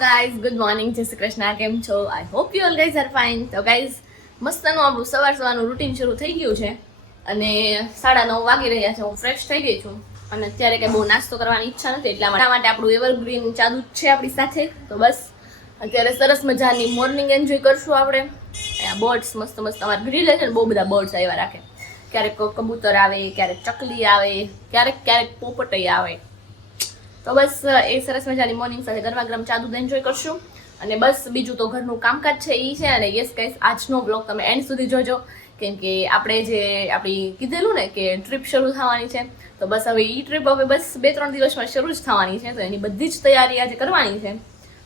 Guys, good morning, જય શ્રી કૃષ્ણ. કેમ છો? I hope you all guys are fine. તો ગાઈઝ, મસ્તનું આપણું સવારનું રૂટીન શરૂ થઈ ગયું છે અને 9:30 વાગી રહ્યા છે. હું ફ્રેશ થઈ ગઈ છું અને અત્યારે કંઈ બહુ નાસ્તો કરવાની ઈચ્છા નથી, એટલા માટે આપણું એવરગ્રીન ચા દૂધ છે આપણી સાથે. તો બસ અત્યારે સરસ મજાની મોર્નિંગ એન્જોય કરશું આપણે. અહીંયા બર્ડ્સ મસ્ત અમારે ગ્રીલ છે ને, બહુ બધા બર્ડ્સ આવ્યા રાખે. ક્યારેક કબૂતર આવે, ક્યારેક ચકલી આવે, ક્યારેક પોપટઈ આવે. તો બસ એ સરસ મજાની મોર્નિંગ સાથે ગરમા ગરમ ચા દૂધ એન્જોય કરશું અને બસ બીજું તો ઘરનું કામકાજ છે એ છે. અને યસ ગાઈસ, આજનો બ્લોગ તમે એન્ડ સુધી જોજો, કેમ કે આપણે જે આપણી કીધેલું ને કે ટ્રીપ શરૂ થવાની છે, તો બસ હવે એ ટ્રીપ હવે બસ 2-3 દિવસમાં શરૂ જ થવાની છે. તો એની બધી જ તૈયારી આજે કરવાની છે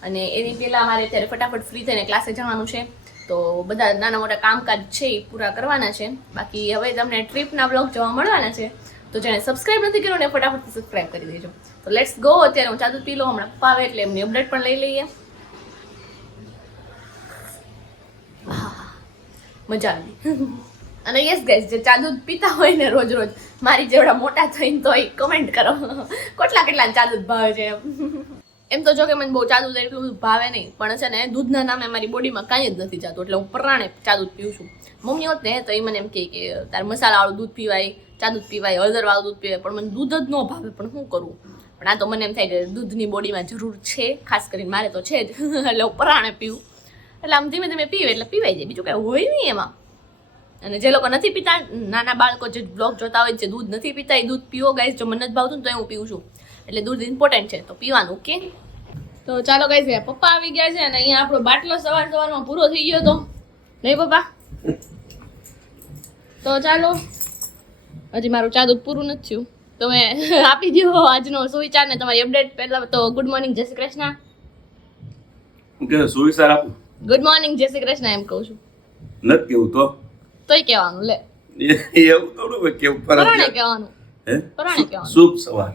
અને એની પહેલાં મારે અત્યારે ફટાફટ ફ્રી થઈને ક્લાસે જવાનું છે. તો બધા નાના મોટા કામકાજ છે એ પૂરા કરવાના છે. બાકી હવે તમને ટ્રીપના બ્લોગ જોવા મળવાના છે, તો જેને સબસ્ક્રાઇબ નથી કર્યું ને ફટાફટ સબસ્ક્રાઇબ કરી દેજો. તો લેટ્સ ગો. અત્યારે હું ચા દૂધ પી લઉં, હમણાં પપ્પા આવે એટલે એમની અપડેટ પણ લઈ લઈએ. મજા આવી. અને યસ ગાઈસ, જે ચા દૂધ પીતા હોય ને રોજ મારી જેવડા મોટા થઈને, તો એ કમેન્ટ કરો કેટલા ચા દૂધ ભાવે છે. એમ તો જો કે મને બહુ ચા દૂધ એટલું બધું ભાવે નહીં, પણ છે ને દૂધના નામે મારી બોડીમાં કાંઈ જ નથી જતું, એટલે હું પરાણે ચા દૂધ પીઉં છું. મમ્મી હોત ને તો એ મને એમ કહે કે તારે મસાલાવાળું દૂધ પીવાય, ચા દૂધ પીવાય, હળદરવાળું દૂધ પીવાય, પણ મને દૂધ જ ન ભાવે. પણ શું કરું? પણ આ તો મને એમ થાય કે દૂધની બોડીમાં જરૂર છે, ખાસ કરીને મારે તો છે જ, એટલે હું પરાણે પીવું. એટલે આમ ધીમે ધીમે પીવે એટલે પીવાય જાય, બીજું કાંઈ હોય નહીં એમાં. અને જે લોકો નથી પીતા, નાના બાળકો જે બ્લોગ જોતા હોય, જે દૂધ નથી પીતા, એ દૂધ પીવો ગાઈસ. જો મને જ ભાવતું ને તો હું પીવું છું, એટલે દૂધ ઇમ્પોર્ટન્ટ છે, તો પીવાનું. ઓકે, તો ચાલો ગાઈસ, પપ્પા આવી ગયા છે અને અહીંયા આપણો બાટલો સવારમાં પૂરો થઈ ગયો હતો, નહીં પપ્પા? તો ચાલો, હજી મારું ચા દૂધ પૂરું નથી થયું, તમે આપી દો આજનો સુવિચાર ને તમારી અપડેટ. પહેલા તો ગુડ મોર્નિંગ, જય શ્રી કૃષ્ણ. સુવિચાર આપું? ગુડ મોર્નિંગ, જય શ્રી કૃષ્ણ એમ કહું છું. નથી કેવું તોય કહેવાનું. લે, એવું થોડું હોય કેવું, પરાણે કહેવાનું. પરાણે કહેવાનું. શુભ સવાર,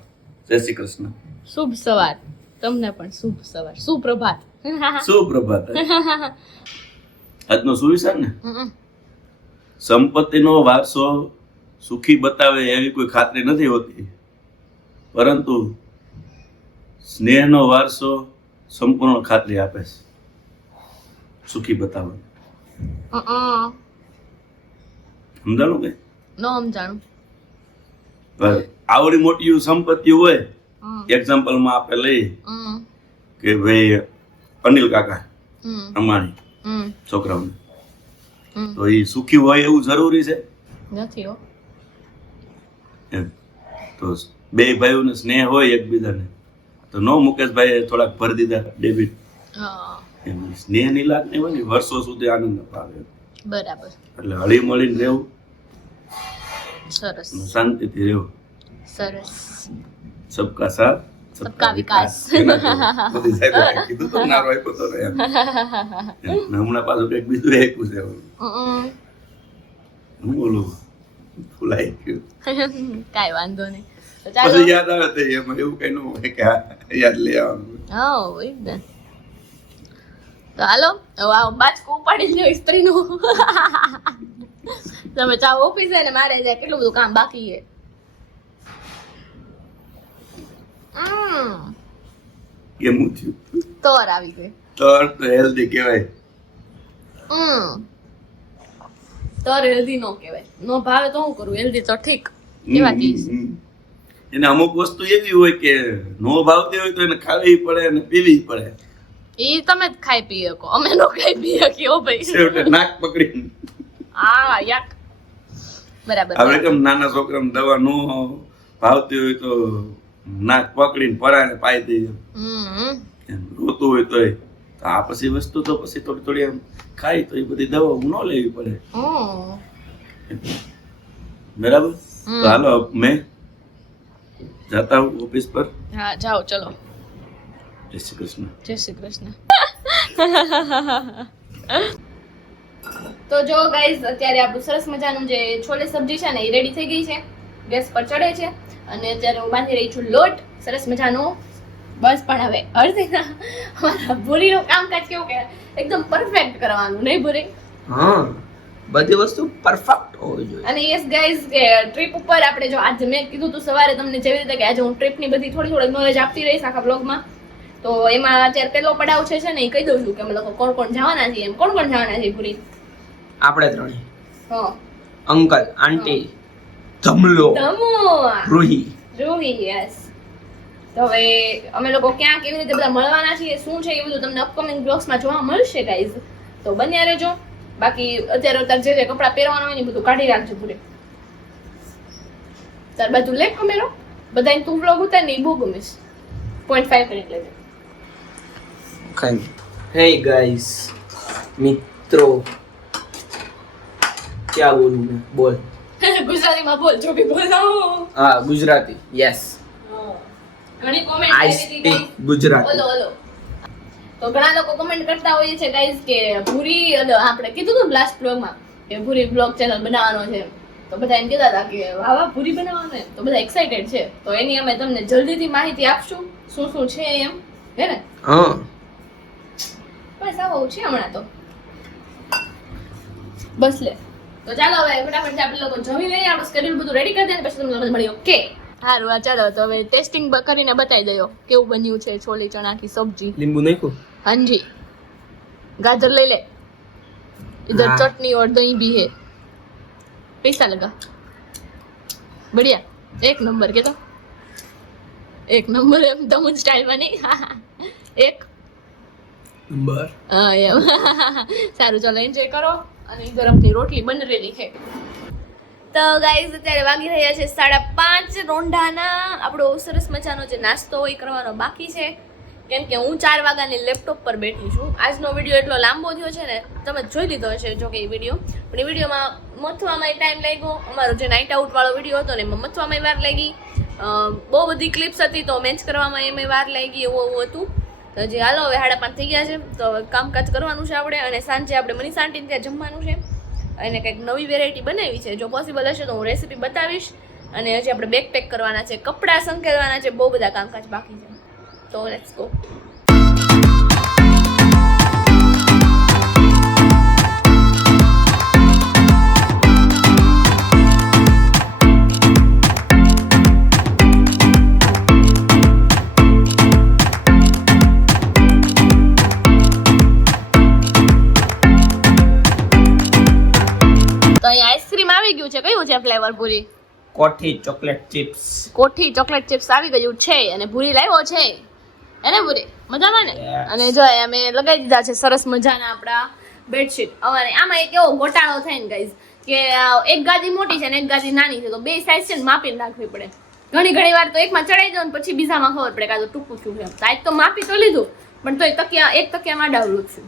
જય શ્રી કૃષ્ણ. શુભ સવાર, તમને પણ શુભ સવાર, સુપ્રભાત. સુપ્રભાત. આજનો સુવિચાર ને, સંપત્તિનો વારસો સુખી બતાવે એવી કોઈ ખાતરી નથી હોતી, પરંતુ સ્નેહનો વારસો સંપૂર્ણ ખાતરી આપે છે સુખી બતાવે. સમજાણું કે નો સમજાણું? આવડી મોટી સંપત્તિ હોય, એક્ઝામ્પલમાં આપણે લઈએ કે ભાઈ અનિલ કાકા અંબાણી છોકરાઓને, તો એ સુખી હોય એવું જરૂરી છે નથી હો. એમ તો બે ભાઈઓને સ્નેહ હોય એકબીજાને, તો નો મુકેશભાઈ થોડાક ભરી દીધા ડેબિટ. એમ સ્નેહની લાગણી હોય ને વર્ષો સુધી આનંદ અપાવે. બરાબર. એટલે હળી મળીને રહેવું, સરસ, શાંતિથી રહેવું. સરસ. સબકા સાથ સબકા વિકાસ. મોદી સાહેબે કીધું તો નારો આપ્યો તો એમ. હમણાં પાછું કંઈક બીજું આપ્યું છે. હું બોલું, ફૂલાઈ ગયું. કાંઈ વાંધો નહીં. પછી યાદ આવે તો એમાં એવું કઈ ન હોય કે યાદ લઈ આવવાનું. હા, એકદમ. તો હાલો, હવે આ બાચકું ઉપાડી લ્યો સ્ત્રીનું. તમે ચા ઓફિસે ને મારે જાય કેટલું બધું કામ બાકી છે. કેમું થયું? તોર આવી ગઈ. તોર તો હેલ્ધી કહેવાય. તોર હેલ્ધી નો કહેવાય. નો ભાવે તો શું કરું? હેલ્ધી તો ઠીક, કેવા કહીશ. એને અમુક વસ્તુ એવી હોય કે નો ભાવતી હોય તો એને ખાવી પડે અને પીવી પડે. એ તમે જ ખાઈ પી શકો, અમે નો ખાઈ પી શકીએ. ઓ ભાઈ, છેવટે નાક પકડીને. હા યાક, બરાબર. આપણે કેમ નાના છોકરાને દવા નો ભાવતી હોય તો નાક પકડીને પરાણે પાઈ દઈએ, એમ રોતું હોય તોય. તો આ પછી વસ્તુ તો પછી થોડી થોડી આમ ખાઈ તો એ બધી દવા ન લેવી પડે. બરાબર. તો હાલો મેં જાતા હું ઓફિસ પર. હા જાઓ, ચલો. જય શ્રી કૃષ્ણ. જય શ્રી કૃષ્ણ. તો જો ગાઈઝ, અત્યારે આપણું સરસ મજાનું જે છોલે સબ્જી છે ને એ રેડી થઈ ગઈ છે, ગેસ પર ચડે છે અને અત્યારે હું બાંધી રહી છું લોટ સરસ મજાનો. બસ પણ હવે અડધી અમારા ભૂરીનું કામકાજ કેવું કે એકદમ પરફેક્ટ કરવાનું, નહીં ભૂરી? હા, બધી વસ્તુ પરફેક્ટ હોવી જોઈએ. અને યસ ગાઈઝ, કે ટ્રીપ ઉપર આપણે જો આજે મેં કીધું તું સવારે તમને જેવી રીતે કે આજે હું ટ્રીપની બધી થોડી નોલેજ આપતી રહીશ આખા બ્લોગમાં, તો એમાં અત્યારે કેટલો પડાવ છે ને એ કહી દઉં છું કે અમે લોકો કોણ કોણ જવાના છીએ એમ. કોણ કોણ જવાના છે પૂરી? આપણે ત્રણે, હા, અંકલ, આંટી, ધમલો, તમો, રૂહી. રૂહી, યસ. તો હવે અમે લોકો ક્યાં કેવી રીતે બધા મળવાના છીએ, શું છે એ બધું તમને અપકમિંગ બ્લોગ્સમાં જોવા મળશે ગાઈઝ. તો બન્યા રહેજો. બાકી અત્યારે જે જે કપડાં પહેરવાના હોય ને એ બધું કાઢી રાખજો પૂરે. તાર બાજુ લે કેમેરો, બધાને તું બ્લોગ ઉતાર ને એ બહુ ગમીશ. 0.5 મિનિટ લેજે. हे गाइस, મિત્રો, क्या बोलूं मैं, बोल. ગુજરાતીમાં બોલ, જો બી બોલાવું. हाँ, गुजराती, यस. ઘણી કોમેન્ટ I આવી હતી speak ગાઈસ. गुजराती. ઓલો તો ઘણા લોકો કમેન્ટ કરતા હોય છે ગાઈસ કે ભૂરી આપણે કીધું હતું લાસ્ટ બ્લોગમાં કે ભૂરી બ્લોગ ચેનલ બનાવવાનો છે. તો બધા એમ કહેતા હતા કે વાહ વાહ ભૂરી બનાવવાનો છે. તો બધા એક્સાઇટેડ છે. તો એની અમે તમને જલ્દીથી માહિતી આપશું શું શું છે એમ, હે ને? हाँ. બસ આવું છે હમણાં તો. બસ લે. તો ચાલો હવે ફટાફટ આપણે લોકો જમી લઈએ, આપણું શેડ્યુલ બધું રેડી કરી દઈએ પછી તમને લોકો મળીએ. ઓકે, સારું. આ ચાલો તો હવે ટેસ્ટિંગ કરીને બતાવી દયો કેવું બન્યું છે છોલે ચણા की सब्जी. नींबू नहीं को. हाँ जी, गाजर ले ले, इधर हाँ। चटनी और दही भी है. कैसा लगा? बढ़िया, एक नंबर के तो एक नंबर है. दमन स्टाइल बनी. एक नंबर. हाँ એમ. સારું ચાલો એન્જોય કરો. અને ઇધર આપણી રોટલી બની રહેલી છે. તો ગાઈઝ અત્યારે વાગી રહ્યા છે 5:30 રોંઢાના. આપણો સરસ મજાનો જે નાસ્તો હોય કરવાનો બાકી છે, કેમ કે હું 4 વાગ્યાની લેપટોપ પર બેઠી છું. આજનો વિડીયો એટલો લાંબો થયો છે ને, તમે જોઈ લીધો હશે જો કે એ વિડીયો, પણ એ વિડીયોમાં મથવામાં ટાઈમ લાગ્યો. અમારો જે નાઇટ આઉટ વાળો વિડીયો હતો ને એમાં મથવામાં વાર લાગી. બહુ બધી ક્લિપ્સ હતી તો મેચ કરવામાં એમાં વાર લાગી, એવું હતું. તો જે હાલો હવે 5:30 થઈ ગયા છે, તો હવે કામકાજ કરવાનું છે આપણે. અને સાંજે આપણે મનીષ આંટીને ત્યાં જમવાનું છે. અને કંઈક નવી વેરાયટી બનાવી છે. જો પોસિબલ હશે તો હું રેસીપી બતાવીશ. અને હજી આપણે બેગ પેક કરવાના છે, કપડાં સંકેલવાના છે, બહુ બધા કામકાજ બાકી છે. તો લેટ્સ ગો. તો અહીં આઈસ્ક્રીમ આવી ગયું છે. કયું છે ફ્લેવર પૂરી? કોઠી ચોકલેટ ચિપ્સ. કોઠી ચોકલેટ ચિપ્સ આવી ગયું છે અને ભૂરી લાવ્યો છે. એને ભૂરી મજામાં ને? Yes. અને જો અમે લગાવી દીધા છે સરસ મજાના આપણા બેડશીટ. અમારે આમાં એક એવો ગોટાળો થાય ને ગાઈઝ કે એક ગાદી મોટી છે ને એક ગાદી નાની છે, તો બે સાઈઝ છે ને માપીને રાખવી પડે. ઘણી વાર તો એકમાં ચડાઈ દો ને પછી બીજામાં ખબર પડે કે આ તો ટૂંકું થયું છે. આજ તો માપી તો લીધું પણ તોય એક તકિયામાં ડાવલું છું.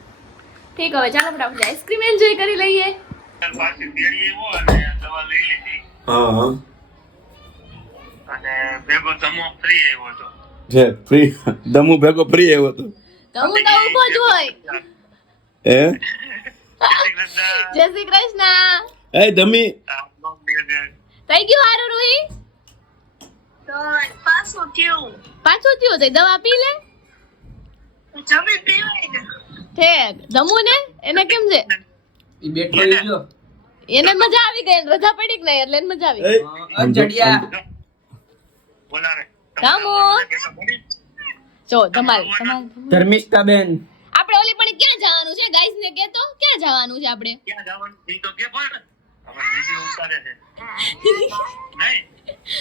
ઠીક, હવે ચાલો ફટાફટ આઈસ્ક્રીમ એન્જોય કરી લઈએ. હા અને ભેગો ધમો ફ્રી આવ્યો હતો. છે ફ્રી દમુ ભેગો ફ્રી આવ્યો હતો. તો હું તો ઊભો જ હોય. હે જય શ્રી કૃષ્ણ. એ દમી થઈ ગયું હારું રૂહી? તો પાછું થયું પાછું થયું તો દવા પી લે. જમી પીવાય ને. ઠેક દમુ ને એને કેમ છે? ઈ બેઠો ઈ જો. એને મજા આવી ગઈ, રજા પડી કે નહીં એટલે એને મજા આવી ગઈ. જડિયા. બોલાવે દમુ જો ધમાલ ધર્મિષ્ઠા બેન. આપણે ઓલી પણ ક્યાં જવાનું છે ગાઈસ ને કે તો ક્યાં જવાનું છે આપણે? ક્યાં જવાનું ઈ તો કે પણ હવે વિડિયો ઉતારે છે. નહીં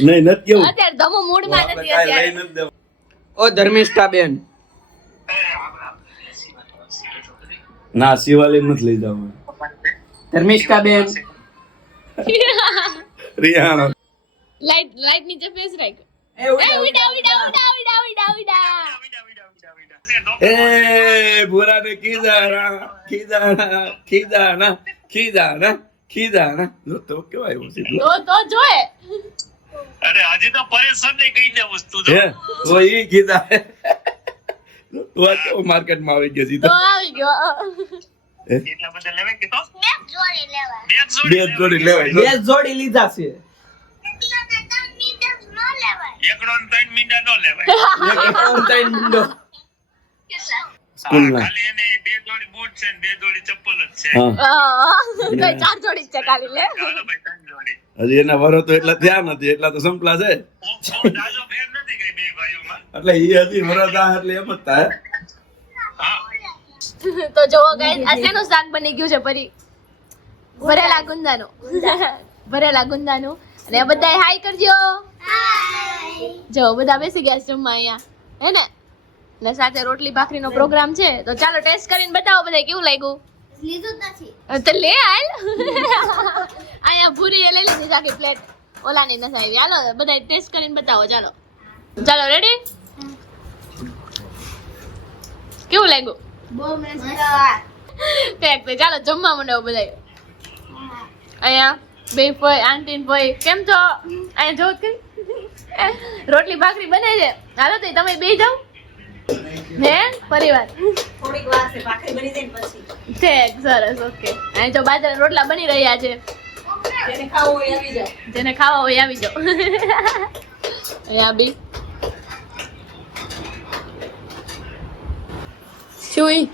નહીં નથી કેવું અત્યારે ધમુ મૂડ માં નથી અત્યારે. ઓ ધર્મિષ્ઠા બેન. ના શિવાલી નથી લઈ જવાનું. ધર્મિષ્ઠા બેન. રિયાણો લાઈટ નીચે ફેસ રાખ. એ એ ઉડા ઉડા ઉડા ઉડા ઉડા ઉડા. એ ભૂરાને ખીજાના જો તો કેવા આવ્યો છે તો જોએ અરે આજે તો પરેશાન નહીં કઈ દે વસ્તુ તો હે ઓ ઈ ખીજા તો આ કેવો માર્કેટમાં આવી ગયો તો સીધો આવી ગયો. એટલા બધા લેવાય કે તો બે બે જોડી લેવાય બે જોડી લીધા છે. એકડો ને 3 મીંડા નો લેવાય. સ્કૂલના. ખાલી એને બે જોડી બૂટ છે ને બે જોડી ચપ્પલ જ છે. હા તો 4 જોડી જ છે ખાલી લે. ચાલો ભાઈ 3 જોડી. હજી એના વરો તો એટલા થયા નથી, એટલા તો સંપલા છે. બહુ જાજો ફેર નથી કઈ બે ભાઈઓમાં. એટલે એ હજી વરદા એટલે એમ જ થાય. તો જોવો ગાઈસ આ શેનું શાક બની ગયું છે પરી ભરેલા ગુંદાનું ભરેલા ગુંદાનું અને આ બધાય હાય કરજો જો બધા બેસી ગયા છે જમવા અહીંયા હે ને ને સાથે રોટલી ભાખરીનો પ્રોગ્રામ છે તો ચાલો ટેસ્ટ કરીને બતાવો બધાય કેવું લાગ્યું તો લે હાલ અહીંયા ભૂરી લઈ લીધી આખી પ્લેટ ઓલાની નથી આવી હાલો બધાય ટેસ્ટ કરીને બતાવો ચાલો ચાલો રેડી કેવું લાગ્યું ચાલો જમવા માંડો બધાય અહીંયા બે ફોય આંટી ફોય કેમ છો અહીંયા જો કે રોટલી ભાખરી બને છે હાલો તો તમે બે જાઓ હે પરિવાર થોડીક વાર છે ભાખરી બની જાય ને પછી ઠીક સરસ ઓકે અહીં જો બાજરાના રોટલા બની રહ્યા છે જેને ખાવું હોય આવી જાવ જેને ખાવા હોય આવી જાઓ અહીંયા બી શું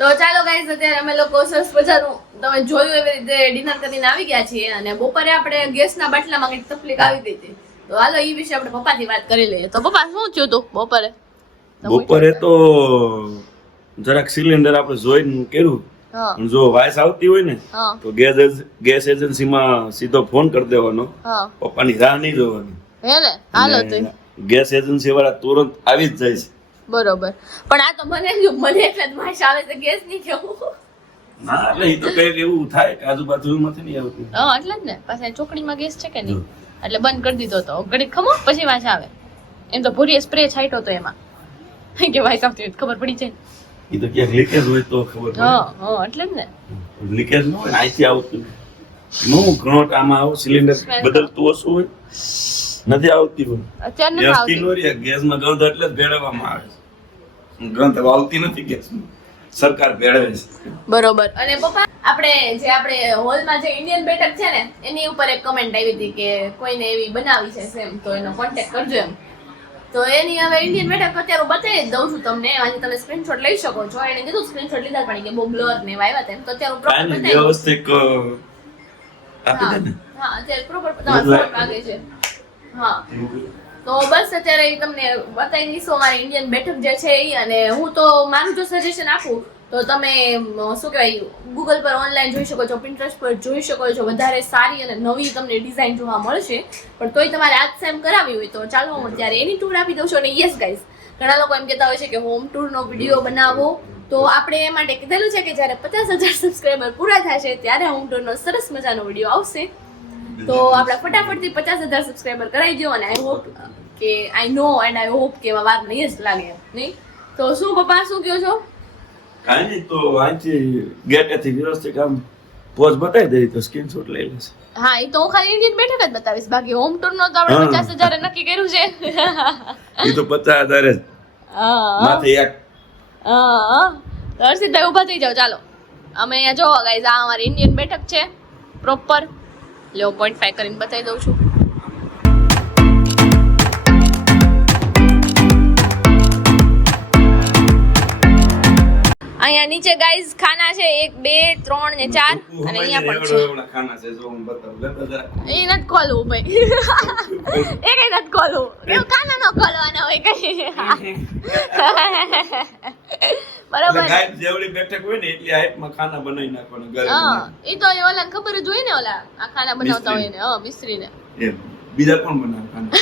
તો ચાલો ગાઈસ અત્યારે અમે લોકો સરસ મજાનું તમે જોયું એવી રીતે ડિનર કરીને આવી ગયા છીએ અને બપોરે આપણે ગેસના બાટલામાં કંઈક તકલીફ આવી ગઈ હતી તો હાલો એ વિશે આપણે પપ્પાથી વાત કરી લઈએ તો પપ્પા શું થયું તું બપોરે બપોરે તો જરાક સિલિન્ડર આપણે જોઈને કર્યું હા પણ જો વાઇસ આવતી હોય ને હા તો ગેસ એજન્સીમાં સીધો ફોન કરી દેવાનો હા પપ્પાની રાહ નહીં જોવાની હે ને હાલો તો ગેસ એજન્સી વાળા તુરંત આવી જ જાય છે. બરોબર પણ આ તો મને એટલે જ માશ આવે છે ગેસ નહીં કેવું ના એટલે એ તો કઈક એવું થાય કે આજુબાજુમાંથી નહીં આવતું. હા એટલે જ ને પાછા ચોકડીમાં ગેસ છે કે નહીં એટલે બંધ કરી દીધો તો ઘડી ખમો પછી વાંચ આવે એમ તો ભૂરીએ સ્પ્રે છાંટ્યો તો એમાં કે વાંચ આવતી હોય તો ખબર પડી જાય એ તો ક્યાંક લીકેજ હોય તો ખબર પડે. હા હા એટલે જ ને લીકેજ ન હોય અહીંથી આવતું હું ઘણો આમાં આવું સિલિન્ડર બદલતું ઓછું હોય નથી આવતી હોય અત્યારે નથી ગેસથી આવતી નો રે ગેસમાં ગંધ એટલે જ ભેળવવામાં આવે છે ગંધ હવે આવતી નથી ગેસમાં સરકાર ભેળવે છે. બરોબર અને પપ્પા આપણે હોલમાં જે ઇન્ડિયન બેઠક છે ને એની ઉપર એક કમેન્ટ આવી હતી કે કોઈને એવી બનાવી છે સેમ તો એનો કોન્ટેક્ટ કરજો એમ તો એની હવે ઇન્ડિયન બેઠક અત્યારે બતાવી જ દઉં છું તમને આજે તમે સ્ક્રીનશોટ લઈ શકો છો એને કીધું સ્ક્રીનશોટ લીધા પણ કે બહુ બ્લર ને એવા આવ્યા હતા તો અત્યારે પ્રોપર કાંઈ નહીં, બતાવી દઉં. વ્યવસ્થિત આપી દે ને હા અત્યારે પ્રોપર તમારા ફોન લાગે છે હા તો બસ અત્યારે ઈ તમને બતાવી દઈશું અમારી ઇન્ડિયન બેઠક જે છે એ અને હું તો મારું જો સજેશન આપું તો તમે શું કહેવાય ગૂગલ પર ઓનલાઈન જોઈ શકો છો પિન્ટરેસ્ટ પર જોઈ શકો છો વધારે સારી અને નવી તમને ડિઝાઇન જોવા મળશે પણ તોય તમારે આજ સેમ કરાવી હોય તો ચાલો હું અત્યારે એની ટૂર આપી દઉં છું અને યસ ગાઈઝ ઘણા લોકો એમ કહેતા હોય છે કે હોમ ટૂરનો વિડીયો બનાવો તો આપણે એ માટે કીધેલું છે કે જ્યારે 50,000 સબસ્ક્રાઈબર પૂરા થશે ત્યારે હોમ ટૂરનો સરસ મજાનો વિડીયો આવશે તો આપણે ફટાફટથી 50,000 સબસ્ક્રાઈબર કરાવી દો અને આઈ હોપ કે આઈ નો એન્ડ આઈ હોપ કે એમાં વાર નહીં જ લાગે નહીં તો શું પપ્પા શું કહો છો કાંઈ નહીં તો અહીંથી ગેટેથી વ્યવસ્થિત આમ પોઝ બતાવી દે તો સ્ક્રીનશોટ લઈ લેશે. હા એ તો હું ખાલી ઇન્ડિયન બેઠક જ બતાવીશ બાકી હોમ ટૂર નો તો આપણે 50,000 નક્કી કર્યું છે એ તો 50,000 જ હા માથે એક હા તો હર્ષિતભાઈ ઊભા થઈ જાઓ ચાલો અમે અહીંયા જો ગાઈઝ આ અમારી ઇન્ડિયન બેઠક છે પ્રોપર લો 0.5 કરીને બતાવી દઉં છું અહીંયા નીચે ગાઈઝ ખાના છે 1 2 3 ને 4 અને અહીંયા પણ છે એવડા ખાના છે જો હું બતાવું લેતા જરા. એ નથી ખોલવું ભાઈ એ કઈ નથી ખોલવું એવું કાના નો ખોલવાના હોય કઈ બરાબર એટલે ગાય જેવડી બેઠક હોય ને એટલી હાઈટમાં ખાના બનાવી નાખવાના ઘરે હા એ તો ઓલા ખબર જ હોય ને ઓલા આ ખાના બનાવતા હોય ને હા મિસ્ત્રીને એમ બીજા કોણ બનાવે ખાના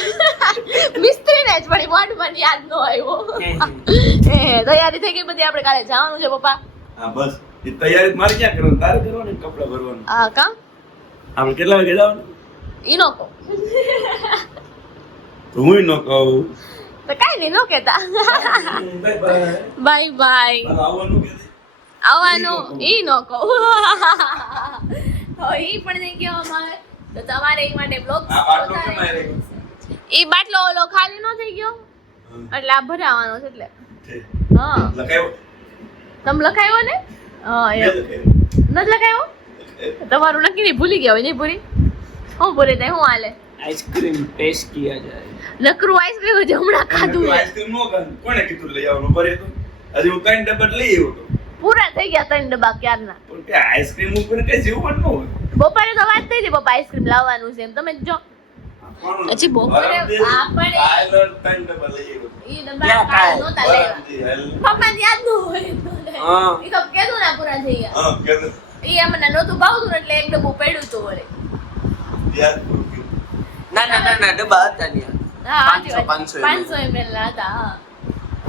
મિસ્ત્રીને જ પણ વર્ડ મને યાદ ન આવ્યો એ તૈયારી થઈ ગઈ બધી આપણે કાલે જવાનું છે પપ્પા હા બસ એ તૈયારી મારી ક્યાં કરવાની તારે કરવાની ને કપડાં ભરવાનું હા કા આપણે કેટલા વાગે જવાનું ઈ નો કહો તો હું ન કહું તો કાઈ નહીં નો કહેતા બાય બાય બાય બાય આવવાનું કે આવવાનું ઈ નો કહું તો ઈ પણ નહીં કહેવામાં આવે તો તમારે ઈ માટે બ્લોગ આ બાટલો કેમ આવી રહ્યો ઈ બાટલો ઓલો ખાલી નો થઈ ગયો એટલે આ ભરાવાનો છે એટલે છે હા લખાયો તમે લખાયો ને હા મેં એમ લખાયો. નથી લખાયો તમારું નક્કી નહીં ભૂલી ગયા હોય નહીં પૂરી હું ભૂલી જાય હું હાલે आइसक्रीम टेस्ट किया जाए નકરું આઈસ્ક્રીમ જ હમણાં ખાધું છે. આઈસ્ક્રીમ નો ખાધું. કોણે કીધું લઈ આવવાનું ભરે તો હજી હું 3 ડબ્બા જ લઈ આવ્યો તો પૂરા થઈ ગયા 3 ડબ્બા ક્યારના પણ કે આઈસ્ક્રીમ ઉપર કઈ જીવવાનું ન હોય બપોરે તો વાત થઈ હતી પપ્પા આઈસ્ક્રીમ લાવવાનું છે એમ તમે જો હજી બપોરે આપણે ઈ ડબ્બા કાલ નહોતા લેવા. પપ્પાને યાદ ન હોય તો લે. હા. ઈ તો કીધું ના પૂરા થઈ ગયા. ઈ અમને નહોતું ભાવતું ને એટલે એક ડબ્બું પડ્યું હતું વળી. ના ડબ્બા હતા ત્યાં. હા, સાચી વાત. 500 500 ml ના હતા. હા.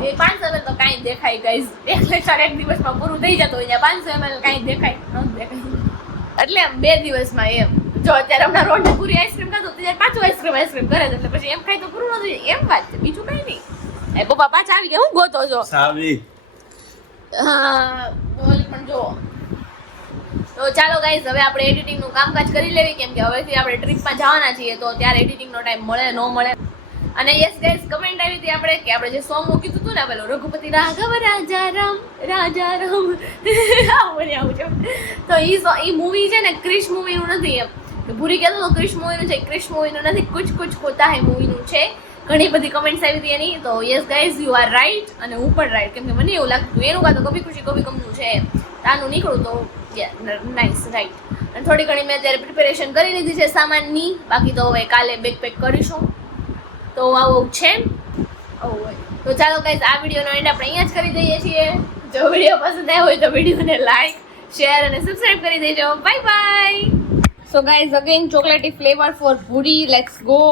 એ 500 ml તો કાંઈ દેખાય ગાઈઝ. એક લેક્ચર એક દિવસમાં પૂરું થઈ જતું હોય ત્યાં 500 ml કાંઈ દેખાય ન દેખાય. એટલે આમ 2 દિવસમાં એમ. જો અત્યારે હમણાં રોડને પૂરી આઈસ્ક્રીમ ખાધું ત્યારે પાછું આઈસ્ક્રીમ કરે એટલે પછી એમ ખાય તો પૂરું ન થઈ જાય. એમ વાત છે, બીજું કઈ નહીં. એ પપ્પા પાછા આવી ગયા, હું ગોતો છો. સાવી હા, બોલ પણ જો. તો ચાલો ગાઈઝ હવે આપણે એડિટિંગ નું કામકાજ કરી લેવી, કેમ કે હવેથી આપણે ટ્રીપમાં જવાના છીએ તો ત્યારે એડિટિંગ નો ટાઈમ મળે ન મળે. અને યસ ગાઈઝ કમેન્ટ આવી હતી આપણે કે આપણે જે સોંગ મૂક્યું હતું ને પેલો રઘુપતિ રાઘવ રાજા રામ આવું છે. તો ઈ મૂવી છે ને ક્રિશ મૂવીનું નથી એમ. ભૂરી કહેતો તો ક્રિશ મૂવીનું છે, ક્રિશ મૂવીનું નથી, કુછ કુછ હોતા હે મૂવીનું છે. ઘણી બધી કમેન્ટ્સ આવી હતી એની. તો yes guys you are right અને હું પણ રાઈટ, કેમ કે મને એવું લાગતું એનું કાં તો કભી ખુશી કભી ગમનું છે તાનું નીકળું તો નાઇસ રાઈટ. અને થોડી ઘણી મેં અત્યારે પ્રિપેરેશન કરી લીધી છે સામાનની, બાકી તો હવે કાલે બેગ પેક કરીશું. તો આવું છે. તો ચાલો ગાઈઝ આ વિડીયોનો એન્ડ આપણે અહીંયા જ કરી દઈએ છીએ. જો વિડીયો પસંદ આવ્યો હોય તો વિડીયોને લાઈક શેર અને સબસ્ક્રાઇબ કરી દેજો. Bye bye. So guys again chocolatey flavour for Bhuri. Let's go.